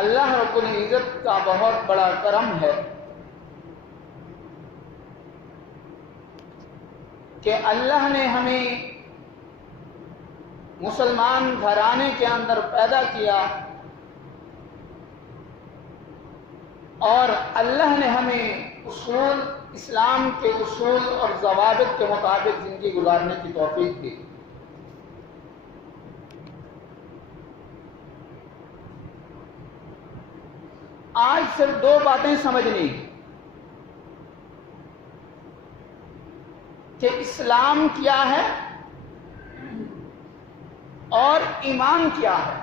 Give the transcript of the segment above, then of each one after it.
اللہ رب العزت کا بہت بڑا کرم ہے کہ اللہ نے ہمیں مسلمان گھرانے کے اندر پیدا کیا اور اللہ نے ہمیں اسلام کے اصول اور ضوابط کے مطابق زندگی گزارنے کی توفیق دی۔ آج صرف دو باتیں سمجھنی کہ اسلام کیا ہے اور ایمان کیا ہے۔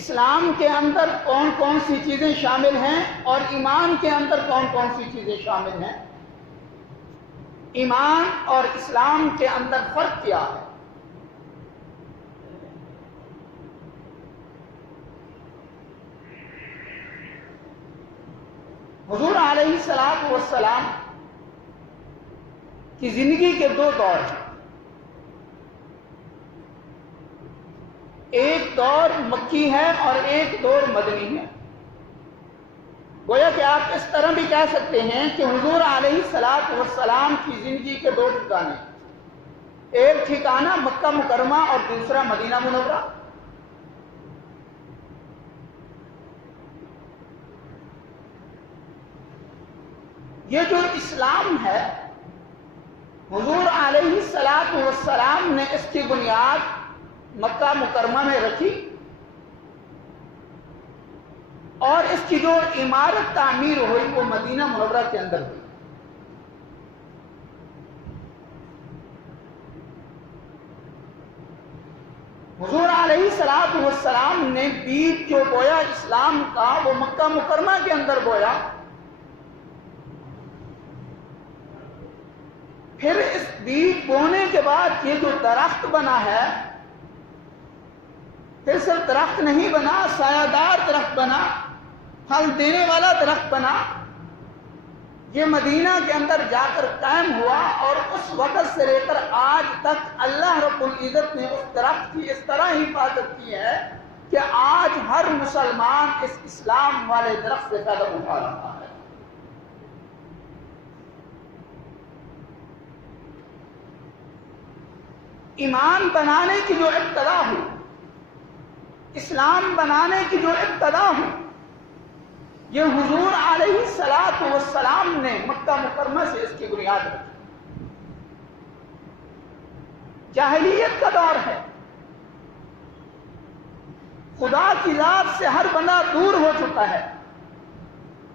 اسلام کے اندر کون کون سی چیزیں شامل ہیں اور ایمان کے اندر کون کون سی چیزیں شامل ہیں، ایمان اور اسلام کے اندر فرق کیا ہے۔ حضور علیہ الصلوۃ والسلام کی زندگی کے دو دور ہیں، ایک دور مکی ہے اور ایک دور مدنی ہے۔ گویا کہ آپ اس طرح بھی کہہ سکتے ہیں کہ حضور علیہ الصلوۃ والسلام کی زندگی کے دو ٹھکانے، ایک ٹھکانہ مکہ مکرمہ اور دوسرا مدینہ منورہ۔ یہ جو اسلام ہے، حضور علیہ الصلوۃ والسلام نے اس کی بنیاد مکہ مکرمہ میں رکھی اور اس کی جو عمارت تعمیر ہوئی وہ مدینہ منورہ کے اندر ہوئی۔ حضور علیہ الصلوۃ والسلام نے بیج جو بویا اسلام کا وہ مکہ مکرمہ کے اندر بویا، پھر اس بیج بونے کے بعد یہ جو درخت بنا ہے، پھر صرف درخت نہیں بنا، سایہ دار درخت بنا، پھل دینے والا درخت بنا، یہ مدینہ کے اندر جا کر قائم ہوا اور اس وقت سے لے کر آج تک اللہ رب العزت نے اس درخت کی اس طرح حفاظت کی ہے کہ آج ہر مسلمان اس اسلام والے درخت سے فائدہ اٹھا رہا ہے۔ ایمان بنانے کی جو ابتدا ہوئی، اسلام بنانے کی جو ابتدا ہوئی، یہ حضور علیہ الصلوۃ والسلام نے مکہ مکرمہ سے اس کی بنیاد رکھی۔ جاہلیت کا دور ہے، خدا کی ذات سے ہر بندہ دور ہو چکا ہے،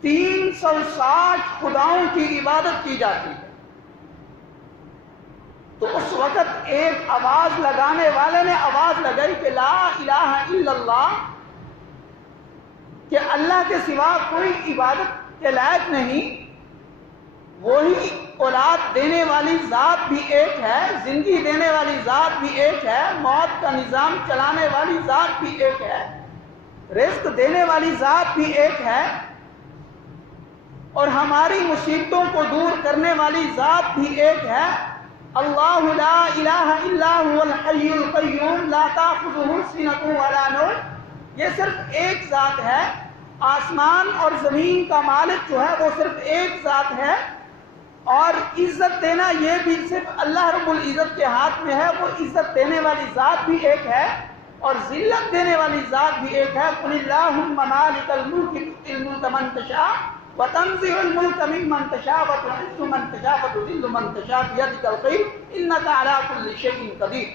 360 خداؤں کی عبادت کی جاتی ہے۔ تو اس وقت ایک آواز لگانے والے نے آواز لگائی کہ لا الہ الا اللہ، کہ اللہ کے سوا کوئی عبادت کے لائق نہیں، وہی اولاد دینے والی ذات بھی ایک ہے، زندگی دینے والی ذات بھی ایک ہے، موت کا نظام چلانے والی ذات بھی ایک ہے، رزق دینے والی ذات بھی ایک ہے، اور ہماری مصیبتوں کو دور کرنے والی ذات بھی ایک ہے۔ اللہ لا الہ الا هو الحی القیوم لا تأخذہ سنۃ ولا نوم، یہ صرف ایک ذات ہے، آسمان اور زمین کا مالک جو ہے وہ صرف ایک ذات ہے، اور عزت دینا یہ بھی صرف اللہ رب العزت کے ہاتھ میں ہے، وہ عزت دینے والی ذات بھی ایک ہے اور ذلت دینے والی ذات بھی ایک ہے۔ قل اللہم مالک الملک تؤتی الملک من تشاء وتنزع الملک ممن تشاء وتعز من تشاء وتذل من تشاء بیدک الخیر انک علی کل شیء قدیر،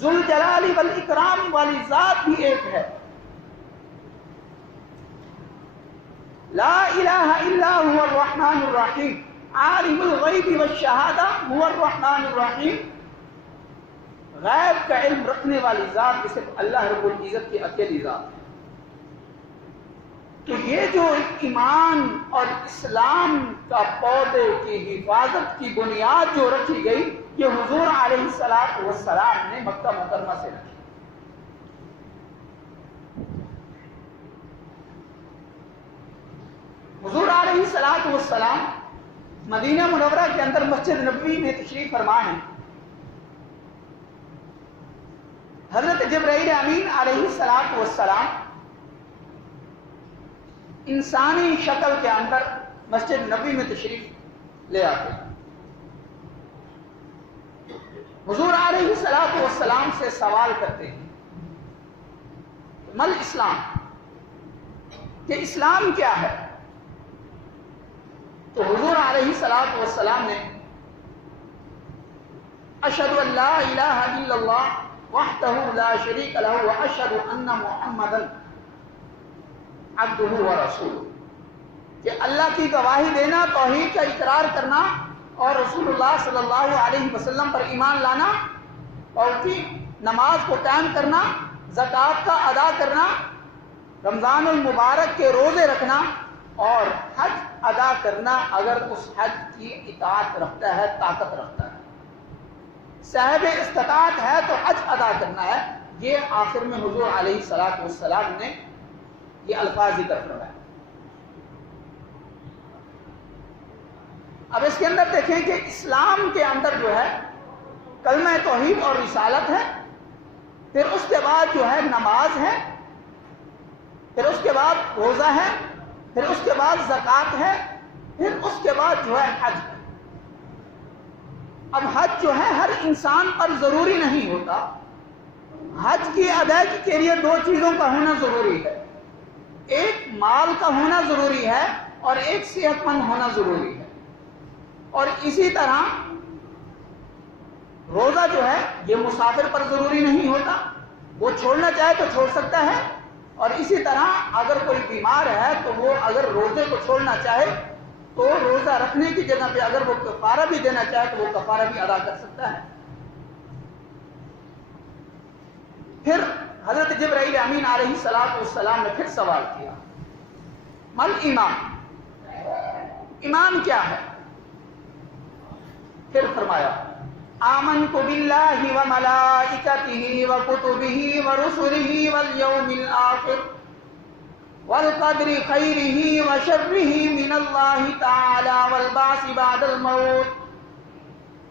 ذو الجلال والاکرام والی ذات بھی ایک ہے۔ لا الہ الا هو الرحمن الرحیم عالم الغیب والشہادہ هو الرحمن الرحیم، غیب کا علم رکھنے والی ذات صرف اللہ رب العزت کی اکیلی ذات ہے۔ تو یہ جو ایمان اور اسلام کا پودے کی حفاظت کی بنیاد جو رکھی گئی، یہ حضور علیہ الصلوۃ والسلام نے مکہ مکرمہ سے رکھی۔ حضور علیہ الصلوۃ والسلام مدینہ منورہ کے اندر مسجد نبوی میں تشریف فرما ہیں۔ حضرت جبرائیل امین علیہ السلام انسانی شکل کے اندر مسجد نبی میں تشریف لے آتے ہیں. حضور علیہ السلام سے سوال کرتے ہیں مل اسلام، کہ اسلام کیا ہے؟ تو حضور علیہ السلام نے اشہد ان لا الہ الا اللہ وحدہ لا شریک لہ واشہد ان محمدا عبدہ ورسولہ، کہ اللہ کی گواہی دینا، توحید کا اقرار کرنا اور رسول اللہ صلی اللہ علیہ وسلم پر ایمان لانا، اور کی نماز کو قائم کرنا، زکوٰۃ کا ادا کرنا، رمضان المبارک کے روزے رکھنا اور حج ادا کرنا اگر اس حج کی اطاعت رکھتا ہے، طاقت رکھتا ہے، صاحب استطاعت ہے تو حج ادا کرنا ہے. یہ آخر میں حضور علیہ السلام نے یہ الفاظ ذکر فرمائے. اب اس کے اندر دیکھیں کہ اسلام کے اندر جو ہے کلمہ توحید اور رسالت ہے، پھر اس کے بعد جو ہے نماز ہے، پھر اس کے بعد روزہ ہے، پھر اس کے بعد زکوٰۃ ہے، پھر اس کے بعد جو ہے حج ہے. اب حج جو ہے ہر انسان پر ضروری نہیں ہوتا. حج کی ادائیگی کے لیے دو چیزوں کا ہونا ضروری ہے، ایک مال کا ہونا ضروری ہے اور ایک صحت مند ہونا ضروری ہے. اور اسی طرح روزہ جو ہے یہ مسافر پر ضروری نہیں ہوتا، وہ چھوڑنا چاہے تو چھوڑ سکتا ہے. اور اسی طرح اگر کوئی بیمار ہے تو وہ اگر روزے کو چھوڑنا چاہے تو روزہ رکھنے کی جگہ پہ اگر وہ کفارہ بھی دینا چاہے تو وہ کفارہ بھی ادا کر سکتا ہے. پھر حضرت جبرائیل امین علیہ السلام نے پھر سوال کیا مل ایمان، ایمان کیا ہے؟ پھر فرمایا آمنت باللہ وملائکتہ وکتبہ ورسلہ والیوم الآخر والقدر خیرہ وشرہ من اللہ تعالی والبعث بعد الموت،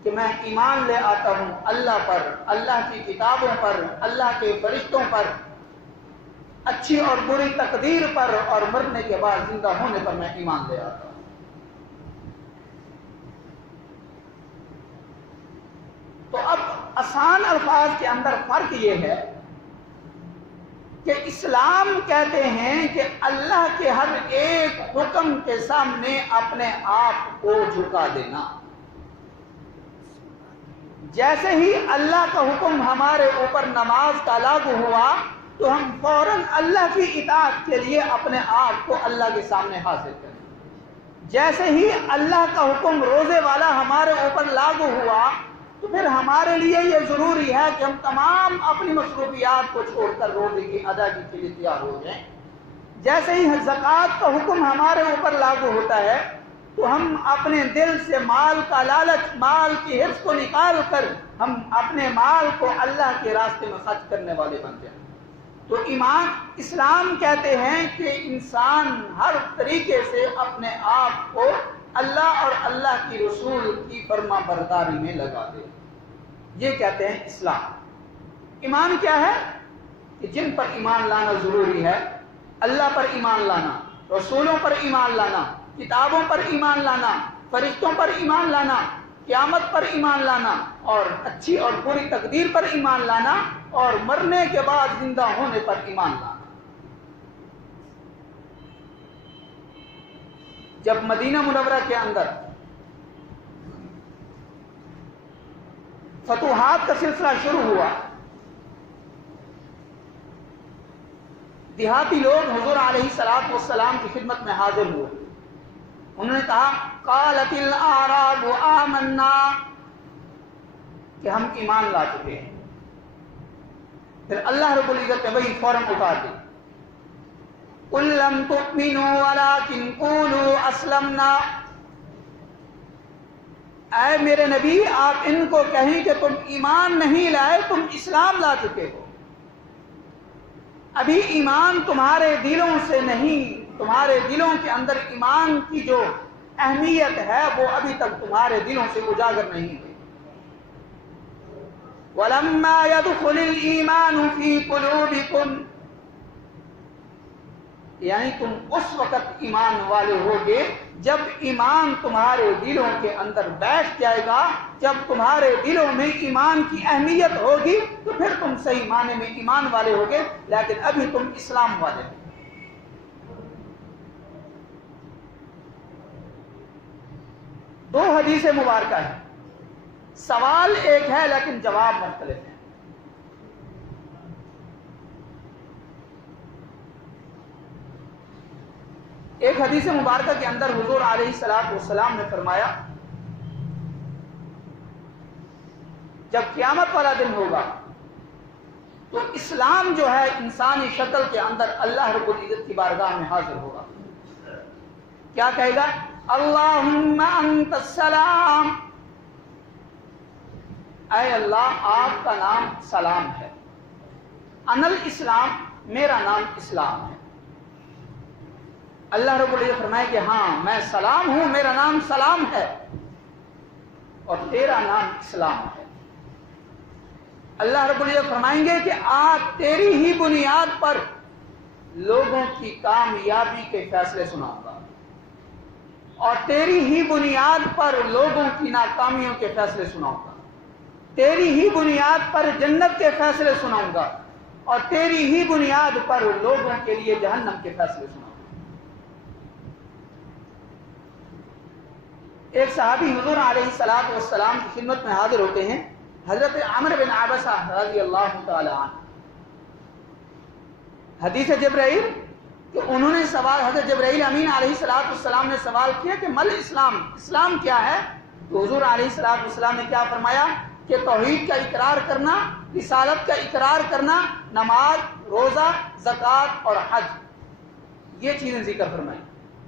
کہ میں ایمان لے آتا ہوں اللہ پر، اللہ کی کتابوں پر، اللہ کے فرشتوں پر، اچھی اور بری تقدیر پر، اور مرنے کے بعد زندہ ہونے پر میں ایمان لے آتا ہوں. تو اب آسان الفاظ کے اندر فرق یہ ہے کہ اسلام کہتے ہیں کہ اللہ کے ہر ایک حکم کے سامنے اپنے آپ کو جھکا دینا. جیسے ہی اللہ کا حکم ہمارے اوپر نماز کا لاگو ہوا تو ہم فوراً اللہ کی اطاعت کے لیے اپنے آپ کو اللہ کے سامنے حاضر کریں. جیسے ہی اللہ کا حکم روزے والا ہمارے اوپر لاگو ہوا تو پھر ہمارے لیے یہ ضروری ہے کہ ہم تمام اپنی مصروفیات کو چھوڑ کر روزے کی ادائیگی کے لیے تیار ہو جائیں. جیسے ہی زکوٰۃ کا حکم ہمارے اوپر لاگو ہوتا ہے تو ہم اپنے دل سے مال کا لالچ، مال کی حرص کو نکال کر ہم اپنے مال کو اللہ کے راستے میں خرچ کرنے والے بن جائیں. تو ایمان اسلام کہتے ہیں کہ انسان ہر طریقے سے اپنے آپ کو اللہ اور اللہ کی رسول کی فرما برداری میں لگا دے. یہ کہتے ہیں اسلام. ایمان کیا ہے؟ کہ جن پر ایمان لانا ضروری ہے، اللہ پر ایمان لانا، رسولوں پر ایمان لانا، کتابوں پر ایمان لانا، فرشتوں پر ایمان لانا، قیامت پر ایمان لانا، اور اچھی اور بری تقدیر پر ایمان لانا، اور مرنے کے بعد زندہ ہونے پر ایمان لانا. جب مدینہ منورہ کے اندر فتوحات کا سلسلہ شروع ہوا، دیہاتی لوگ حضور علیہ السلام کی خدمت میں حاضر ہوئے. انہوں نے کہا قالت الاعراب آمنا، کہ ہم ایمان لا چکے ہیں. پھر اللہ رب العزت نے وہی فوراً اتار دی، قل لم تؤمنوا ولكن قولوا اسلمنا. اے میرے نبی آپ ان کو کہیں کہ تم ایمان نہیں لائے، تم اسلام لا چکے ہو. ابھی ایمان تمہارے دلوں سے نہیں، تمہارے دلوں کے اندر ایمان کی جو اہمیت ہے وہ ابھی تک تمہارے دلوں سے اجاگر نہیں ہوئی. وَلَمَّا يَدْخُلِ الْإِيمَانُ فِي قُلُوبِكُمْ، یعنی تم اس وقت ایمان والے ہوگے جب ایمان تمہارے دلوں کے اندر بیٹھ جائے گا، جب تمہارے دلوں میں ایمان کی اہمیت ہوگی تو پھر تم صحیح معنی میں ایمان والے ہوگے، لیکن ابھی تم اسلام والے ہو۔ دو حدیث مبارکہ ہیں، سوال ایک ہے لیکن جواب مختلف ہے۔ ایک حدیث مبارکہ کے اندر حضور علیہ الصلوۃ والسلام نے فرمایا جب قیامت والا دن ہوگا تو اسلام جو ہے انسانی شکل کے اندر اللہ رب العزت کی بارگاہ میں حاضر ہوگا۔ کیا کہے گا؟ اللہم انت السلام، اے اللہ آپ کا نام سلام ہے، انا الاسلام، میرا نام اسلام ہے۔ اللہ رب العزت فرمائے کہ ہاں میں سلام ہوں، میرا نام سلام ہے اور تیرا نام اسلام ہے۔ اللہ رب العزت فرمائیں گے کہ آج تیری ہی بنیاد پر لوگوں کی کامیابی کے فیصلے سناؤں گا اور تیری ہی بنیاد پر لوگوں کی ناکامیوں کے فیصلے سناؤں گا، تیری ہی بنیاد پر جنت کے فیصلے سناؤں گا اور تیری ہی بنیاد پر لوگوں کے لیے جہنم کے فیصلے سناؤں گا۔ ایک صحابی حضور علیہ الصلوۃ والسلام کی خدمت میں حاضر ہوتے ہیں، حضرت عمرو بن عبسہ رضی اللہ تعالی عنہ۔ حدیث جبرائیل کہ انہوں نے سوال، حضرت جبرائیل امین علیہ الصلوۃ والسلام نے سوال کیا کہ مل اسلام، اسلام کیا ہے؟ تو حضور علیہ الصلوۃ والسلام نے کیا فرمایا کہ توحید کا اقرار کرنا، رسالت کا اقرار کرنا، نماز، روزہ، زکوٰۃ اور حج، یہ چیزیں ذکر فرمائی۔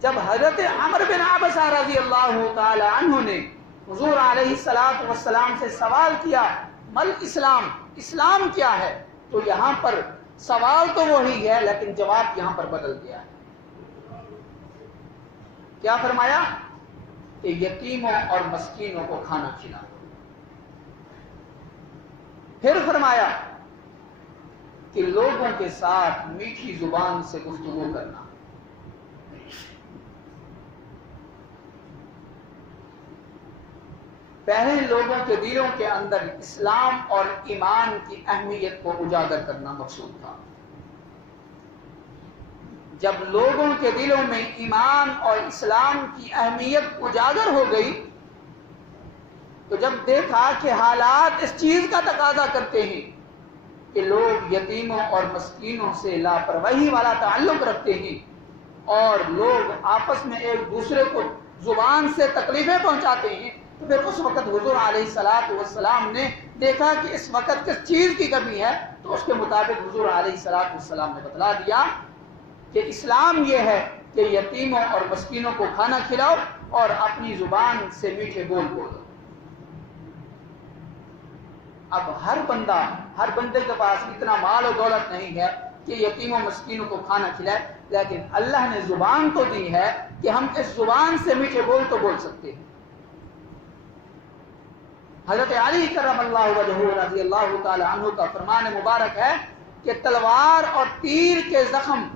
جب حضرت عمرو بن عبسہ رضی اللہ تعالی عنہ نے حضور علیہ الصلوۃ والسلام سے سوال کیا مل اسلام، اسلام کیا ہے، تو یہاں پر سوال تو وہی ہے لیکن جواب یہاں پر بدل گیا ہے۔ کیا فرمایا کہ یتیموں اور مسکینوں کو کھانا کھلانا۔ پھر فرمایا کہ لوگوں کے ساتھ میٹھی زبان سے گفتگو کرنا۔ پہلے لوگوں کے دلوں کے اندر اسلام اور ایمان کی اہمیت کو اجاگر کرنا مقصود تھا۔ جب لوگوں کے دلوں میں ایمان اور اسلام کی اہمیت اجاگر ہو گئی تو جب دیکھا کہ حالات اس چیز کا تقاضا کرتے ہیں کہ لوگ یتیموں اور مسکینوں سے لاپرواہی والا تعلق رکھتے ہیں اور لوگ آپس میں ایک دوسرے کو زبان سے تکلیفیں پہنچاتے ہیں، تو پھر اس وقت حضور علیہ الصلوۃ والسلام نے دیکھا کہ اس وقت کس چیز کی کمی ہے، تو اس کے مطابق حضور علیہ الصلوۃ والسلام نے بتلا دیا کہ اسلام یہ ہے کہ یتیموں اور مسکینوں کو کھانا کھلاؤ اور اپنی زبان سے میٹھے بول بولو۔ اب ہر بندے کے پاس اتنا مال و دولت نہیں ہے کہ یتیموں مسکینوں کو کھانا کھلائے، لیکن اللہ نے زبان تو دی ہے کہ ہم اس زبان سے میٹھے بول تو بول سکتے ہیں۔ حضرت علی کرم اللہ وجہہ رضی اللہ تعالی عنہ کا فرمان مبارک ہے کہ تلوار اور تیر کے زخم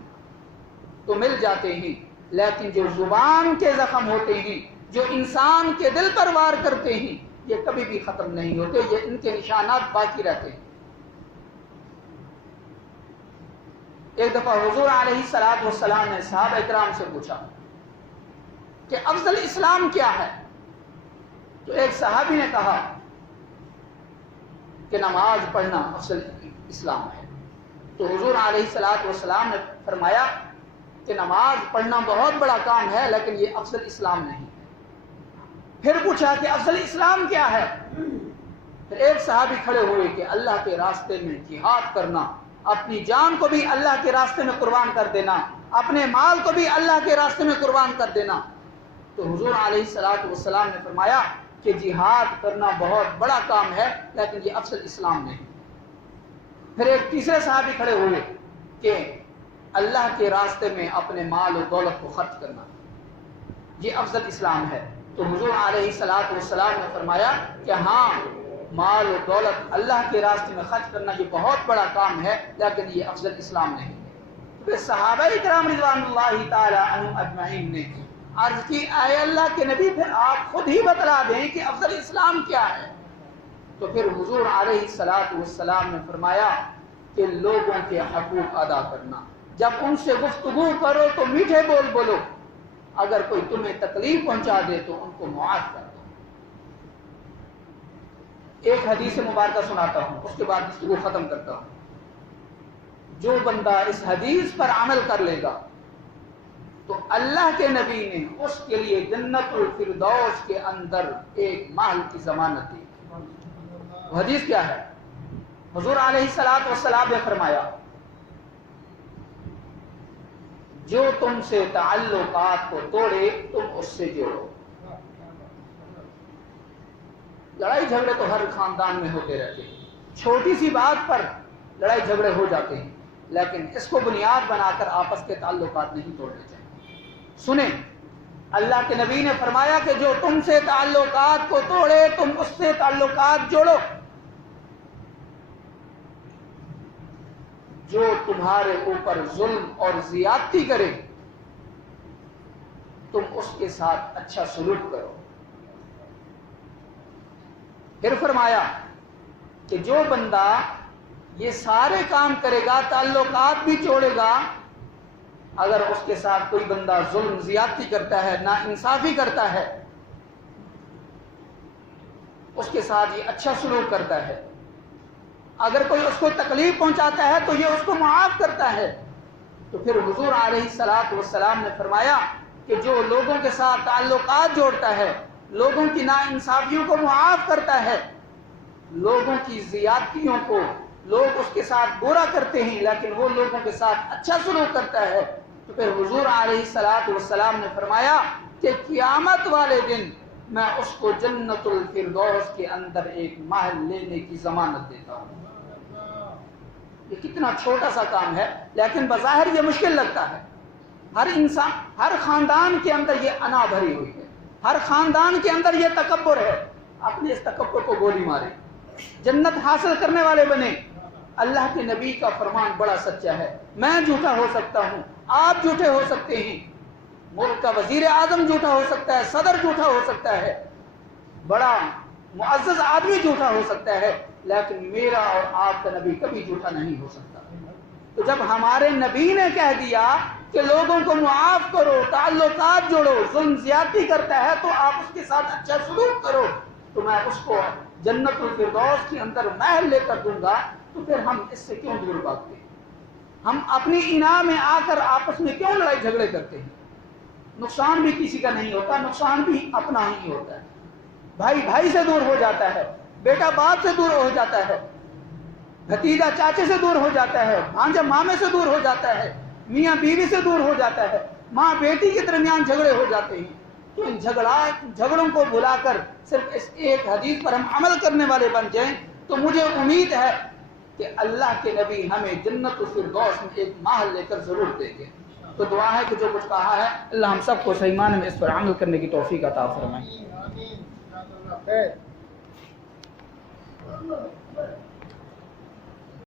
تو مل جاتے ہیں لیکن جو زبان کے زخم ہوتے ہیں، جو انسان کے دل پر وار کرتے ہیں، یہ کبھی بھی ختم نہیں ہوتے، یہ ان کے نشانات باقی رہتے ہیں۔ ایک دفعہ حضور علیہ الصلوۃ والسلام نے صحابہ اکرام سے پوچھا کہ افضل اسلام کیا ہے؟ تو ایک صحابی نے کہا کہ نماز پڑھنا افضل اسلام ہے۔ تو حضور علیہ الصلوۃ والسلام نے فرمایا کہ نماز پڑھنا بہت بڑا کام ہے لیکن یہ افضل اسلام نہیں۔ پھر پوچھا کہ افضل اسلام کیا ہے؟ پھر ایک صحابی کھڑے ہوئے کہ اللہ کے راستے میں جہاد کرنا، اپنی جان کو بھی اللہ کے راستے میں قربان کر دینا، اپنے مال کو بھی اللہ کے راستے میں قربان کر دینا۔ تو حضور علیہ الصلوۃ والسلام نے فرمایا کہ جہاد کرنا بہت بڑا کام ہے لیکن یہ افضل اسلام نہیں۔ پھر ایک تیسرے صحابی کھڑے ہوئے کہ اللہ کے راستے میں اپنے مال و دولت کو خرچ کرنا، یہ افضل اسلام ہے۔ تو حضور علیہ الصلوۃ والسلام نے فرمایا کہ ہاں مال و دولت اللہ کے راستے میں خرچ کرنا یہ بہت بڑا کام ہے، لیکن یہ افضل اسلام نہیں ہے۔ پھر صحابہ کرام رضوان اللہ تعالی عنہم اجمعین نے عرض کی، اے اللہ کے نبی پھر آپ خود ہی بتلا دیں کہ افضل اسلام کیا ہے۔ تو پھر حضور علیہ السلام نے فرمایا کہ لوگوں کے حقوق ادا کرنا، جب ان سے گفتگو کرو تو میٹھے بول بولو، اگر کوئی تمہیں تکلیف پہنچا دے تو ان کو معاف کر دو۔ ایک حدیث مبارکہ سناتا ہوں، اس کے بعد گفتگو ختم کرتا ہوں۔ جو بندہ اس حدیث پر عمل کر لے گا تو اللہ کے نبی نے اس کے لیے جنت الفردوس کے اندر ایک محل کی ضمانت دی۔ وہ حدیث کیا ہے؟ حضور علیہ السلام نے فرمایا، جو تم سے تعلقات کو توڑے تم اس سے جوڑو۔ لڑائی جھگڑے تو ہر خاندان میں ہوتے رہتے ہیں، چھوٹی سی بات پر لڑائی جھگڑے ہو جاتے ہیں، لیکن اس کو بنیاد بنا کر آپس کے تعلقات نہیں توڑنے چاہیے۔ سنیں، اللہ کے نبی نے فرمایا کہ جو تم سے تعلقات کو توڑے تم اس سے تعلقات جوڑو۔ جو تمہارے اوپر ظلم اور زیادتی کرے تم اس کے ساتھ اچھا سلوک کرو۔ پھر فرمایا کہ جو بندہ یہ سارے کام کرے گا، تعلقات بھی جوڑے گا، اگر اس کے ساتھ کوئی بندہ ظلم زیادتی کرتا ہے، ناانصافی کرتا ہے، اس کے ساتھ یہ اچھا سلوک کرتا ہے، اگر کوئی اس کو تکلیف پہنچاتا ہے تو یہ اس کو معاف کرتا ہے، تو پھر حضور علیہ السلام نے فرمایا کہ جو لوگوں کے ساتھ تعلقات جوڑتا ہے، لوگوں کی ناانصافیوں کو معاف کرتا ہے، لوگوں کی زیادتیوں کو، لوگ اس کے ساتھ برا کرتے ہیں لیکن وہ لوگوں کے ساتھ اچھا سلوک کرتا ہے، تو پھر حضور علیہ السلام نے فرمایا کہ قیامت والے دن میں اس کو جنت الفردوس کے اندر ایک محل لینے کی ضمانت دیتا ہوں۔ یہ کتنا چھوٹا سا کام ہے، لیکن بظاہر یہ مشکل لگتا ہے۔ ہر انسان، ہر خاندان کے اندر یہ انا بھری ہوئی ہے، ہر خاندان کے اندر یہ تکبر ہے، اپنے اس تکبر کو گولی مارے، جنت حاصل کرنے والے بنے۔ اللہ کے نبی کا فرمان بڑا سچا ہے، میں جھوٹا ہو سکتا ہوں، آپ جھوٹے ہو سکتے ہیں، ملک کا وزیر اعظم جھوٹا ہو سکتا ہے، صدر جھوٹا ہو سکتا ہے، بڑا معزز آدمی جھوٹا ہو سکتا ہے، لیکن میرا اور آپ کا نبی کبھی جھوٹا نہیں ہو سکتا۔ تو جب ہمارے نبی نے کہہ دیا کہ لوگوں کو معاف کرو، تعلقات جوڑو، ظلم زیادتی کرتا ہے تو آپ اس کے ساتھ اچھا سلوک کرو، تو میں اس کو جنت الفردوس کے اندر محل لے کر دوں گا، تو پھر ہم اس سے کیوں دور بھاگتے ہیں؟ ہم اپنی انا میں آ کر آپس میں کیوں لڑائی جھگڑے کرتے ہیں؟ نقصان بھی کسی کا نہیں ہوتا، نقصان بھی اپنا ہی ہوتا ہے۔ بھائی بھائی سے دور ہو جاتا ہے، بیٹا باپ سے دور ہو جاتا ہے، بھتیجا چاچے سے دور ہو جاتا ہے، بھانجا مامے سے دور ہو جاتا ہے، میاں بیوی سے دور ہو جاتا ہے، ماں بیٹی کے درمیان جھگڑے ہو جاتے ہیں۔ تو ان جھگڑوں کو بھلا کر صرف اس ایک حدیث پر ہم عمل کرنے والے بن جائیں تو مجھے امید ہے کہ اللہ کے نبی ہمیں جنت الفردوس میں ایک محل لے کر ضرور دیں گے۔ تو دعا ہے کہ جو کچھ کہا ہے اللہ ہم سب کو صحیح معنی میں اس پر عمل کرنے کی توفیق عطا فرمائے۔